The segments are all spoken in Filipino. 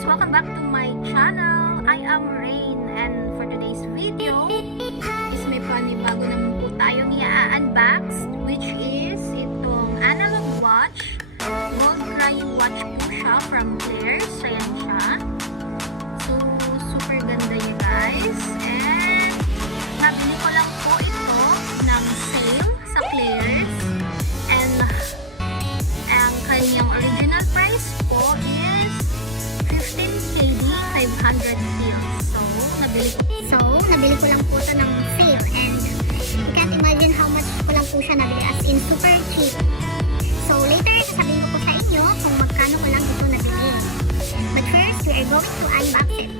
guys! Welcome back to my channel. I am Rain, and for today's video is may panibago naman po tayong i-unbox, which is itong analog watch. Gold Cry watch po siya from Claire's. Ayan siya. So, super ganda niya guys. And nabili ko lang po ito ng sale sa Claire's. And ang kanyang original price po is 15 KD, 500 pills. Nabili ko lang po ito ng sale, and you can't imagine how much ko lang po siya nabili, as in super cheap. So later, sasabihin ko po sa inyo kung magkano ko lang ito nabili. But first, we are going to unbox it.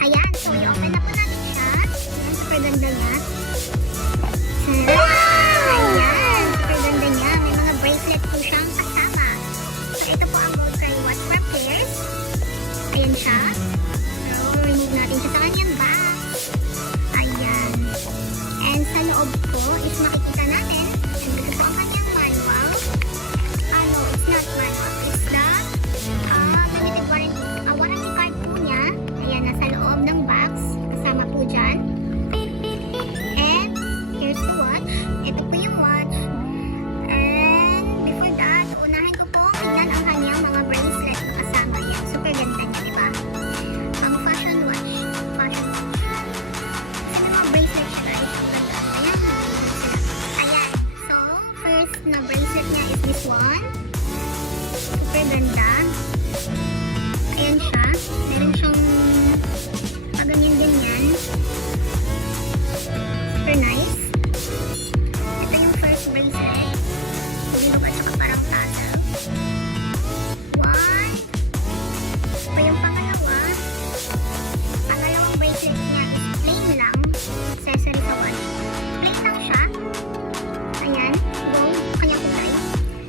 Ayan, so i-open na po natin siya. Ayan, super ganda niya. Ayan, super ganda niya. May mga bracelet po siyang kasama. So ito po ang Gold Cry watch from Claire's. Ayan siya. So remove natin siya sa kanyang box. Ayan. And sa loob po is makikita natin, ito po ang kanyang manual. It's not manual. It's the limited warranty card po niya. Ayan, nasa loob ng box. Kasama po dyan. And here's the watch. Ito po yung watch. And before that, unahin ko po tingnan ang kanyang mga bracelet na kasama. Yan, super ganda niya, diba? Ang fashion watch. Fashion watch. Kasi may mga bracelet siya guys. Ayan. Ayan. So, first na bracelet niya is this one. Super ganda. Ayan siya. Meron siyang ganyan-ganyan. Super nice. Ito yung first bracelet. Bilog at saka parang tassel. One. Ito yung pangalawa. Pangalawang bracelet niya is plain lang. Accessory sa watch. Plain lang siya. Ayan. Gold. Kanyang kulay.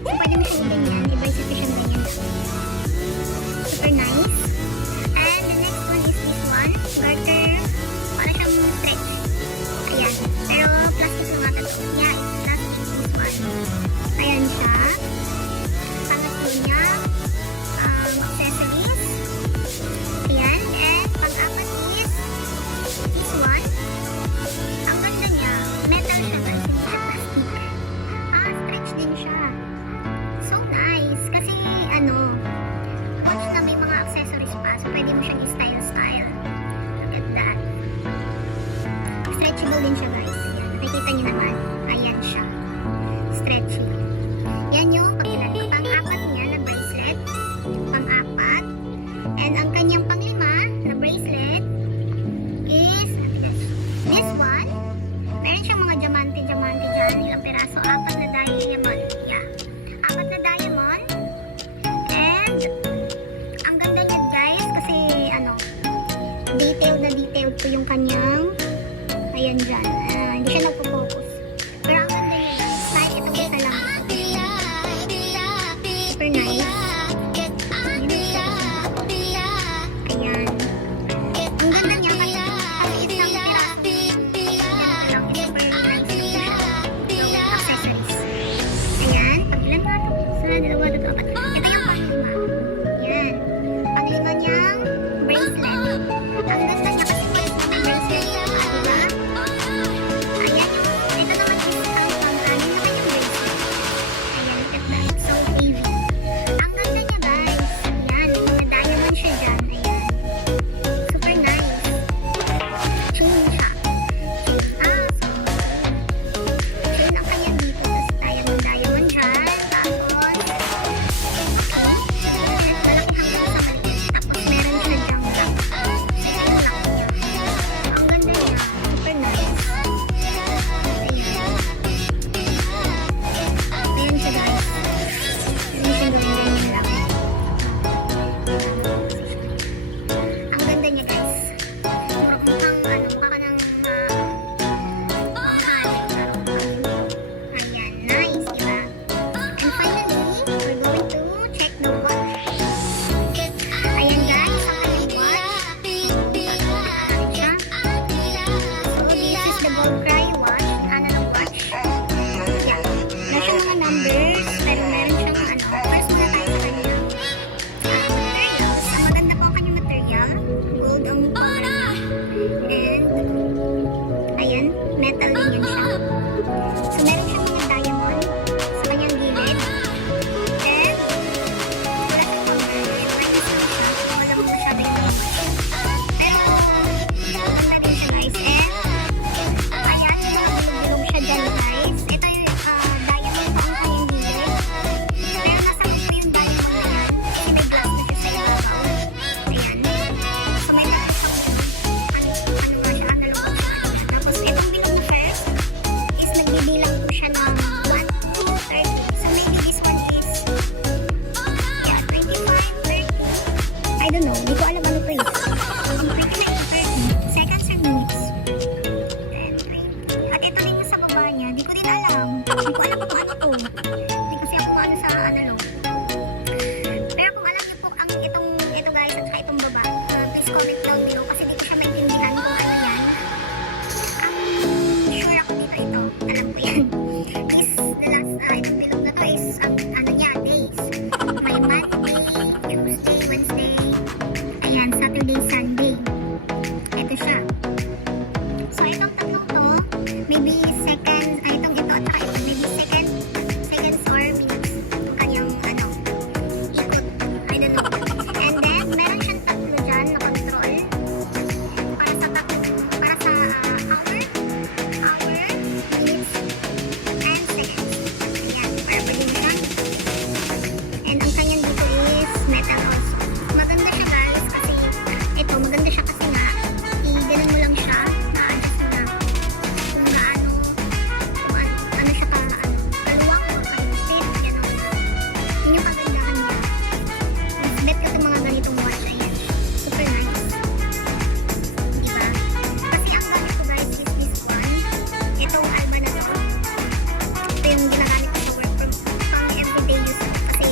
So, pwede mo siya ganyan. I-bracelet siya ganyan. Super nice. And the next one is this one. Garter. Para siyang stretch. Ayan. Pero plastic lang ata to. Yeah, it's plastic. This one. Ayan siya. Pangatlo niya. Accessories. Ayan. And pang-apat is this one. Ang ganda niya. Metal siya guys. Hindi siya plastic. Stretch din siya. So nice. Kasi watch na may mga accessories pa. So pwede mo siyang i-style. Look at that. Stretchable din siya guys. Ayan. Nakikita niyo naman. Ayan siya. Stretchy. Yan yung pang-apat niya na bracelet. Pang-apat. And ang kanyang pang-lima na bracelet is this one. Meron siyang mga diamante dyan. Ilang piraso? 4 na diamond. Yeah. 4 na diamond. And ang ganda niya guys kasi detailed po yung kanyang ayan dyan. Hindi siya nagpo-focus. Pero ang ganda niya guys. Kahit itong isa lang. Super nice. Ayan. Ang ganda niya kasi isang piraso. Ayan lang. Super nice yung accessories. Ayan. Pag-ilan nga ito? Sa dalawa, tatlo, apat. Ito yung pang-lima. Ayan. Pang-lima niyang bracelet. Ang ganda niya kasi may bracelet. Diba? Ayan yung And ang kanyang dito is metal also. Maganda siya guys kasi ito maganda siya kasi nga i-ganon mo lang siya, ma-adjust mo lang kung gaano ano siya kaluwak o kalupit, gano'n. Yun yung kagandahan niya. Mas bet ko itong mga ganitong watch, ayan. Super nice. Diba? Kasi ang gamit ko guys is this one. Itong Alba na to. Ito yung ginagamit ko sa work from pang everyday use ko kasi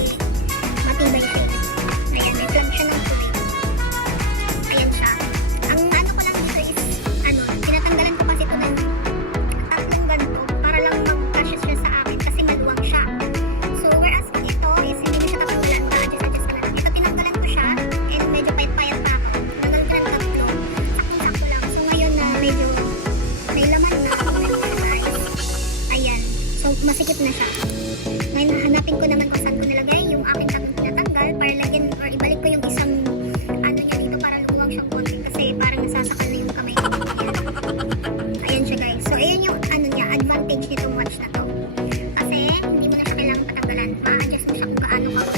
matibay siya. Ayan, may plug siya ng tubig. Ayan siya. Ang ano ko lang dito is, tinatanggalan ko kasi ito ng tatlong ganito para lang mag-caches siya sa akin kasi maluwag siya. So, whereas ito is hindi mo siya tatanggalan, ma-adjust ka na lang. Ito tinanggalan ko siya and medyo payat-payat pa ako. Tagal ko ng tatlo. Sakto-sakto lang. So, ngayon na medyo may laman na ako na siya guys. Ayan. So, masikip na siya. Ngayon, hanapin ko naman kung saan ko nilagay yung aking tinatanggal para lagyan or ibalik ko yung isang niya dito para lumuwag siyang konti kasi parang nasasakal na yung kamay ko. Ayan siya guys. So, ayan yung niya, advantage nitong watch na to. Kasi, hindi mo na siya kailangan patanggalan. Ma-adjust mo siya kung gaano yung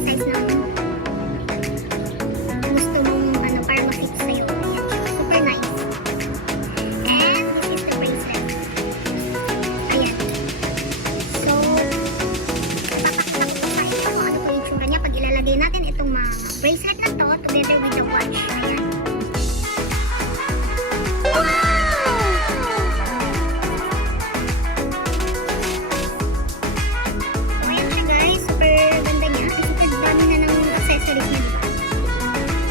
size ng gusto mong para ma-fit sa'yo. Ayan siya. Super nice. And this is the bracelet. Ayan. So, papakita ko sa inyo kung ano po yung tsura niya pag ilalagay natin itong mga bracelet na to together with the watch. Ayan. So, ayan siya guys. Super ganda niya. Super dami na ng accessories niya, diba?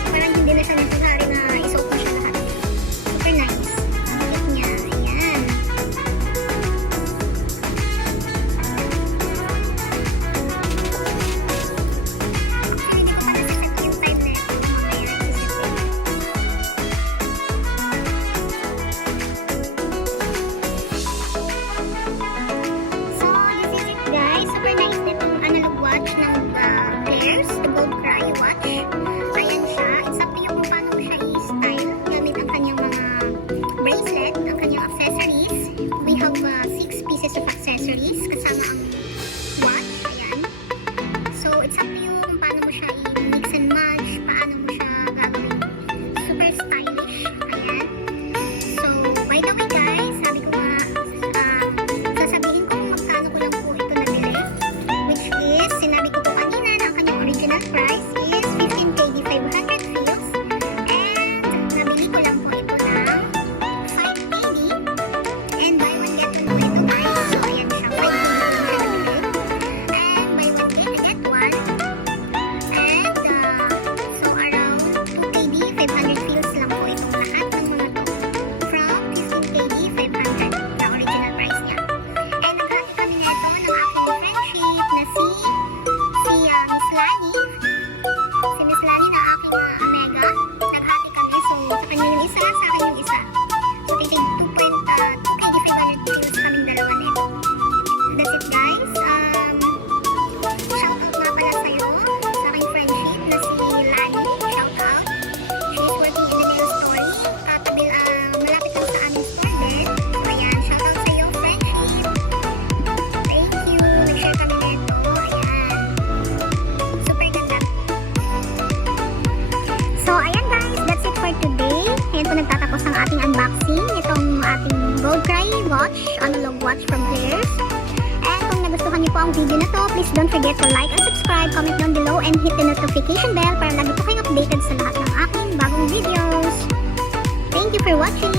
Parang hindi na siya necessary na isuot mo siya lahat. Super nice. Ang cute niya. Ayan. Actually, hindi ko pa nasasabi yung time na ito. Mamaya isisip ko. So, this is it guys. Super nice nitong analog watch ng Claire's, the Gold Cry watch. Ayan siya. It's up to you kung paano mo siya i-style gamit ang kanyang mga bracelet, ang kanyang accessories. We have 6 pieces of accessories kasama ang watch. Ayan. So, it's up to you kung paano mo siya i-mix and match, paano mo siya gagawin. Super stylish. Ayan. So, by the way guys, sabi ko nga, sasabihin ko kung magkano ko lang po ito nabili. Which is, sinabi ko po kanina na ang kanyang original price is 15KD 500 feels. And, nabili ko lang po ito ng 5KD. And buy one get one po ito guys. So, ayan siya. 5KD po siya nabili. And, buy one get one. And, so around 2KD 500 feels lang po itong lahat ng mga to. From 15KD 500 na original price niya. And naghati kami nito ng aking friendship na si Miss Lani. Si Miss Lani na aking Omega. Naghati kami. So, sa kanya yung isa, sa akin yung isa. So, titig 2KD 500 feels kaming dalawa nito. That's it guys. Shoutout nga pala sa'yo sa aking friendship na si Lani. Shoutout. She's working in the nail store. Malapit lang sa aming store din. So, ayan. Shoutout sa'yo, friendship. Thank you. Nag-share kami nito. Ayan. Super ganda. So, ayan guys. That's it for today. Ayan po nagtatapos ang ating unboxing. Itong ating Gold Cry watch, analog watch from Claire's. And kung nagustuhan niyo po ang video na to, please don't forget to like and subscribe, comment down below, and hit the notification bell para lagi po kayong updated sa lahat ng aking bagong videos. Thank you for watching!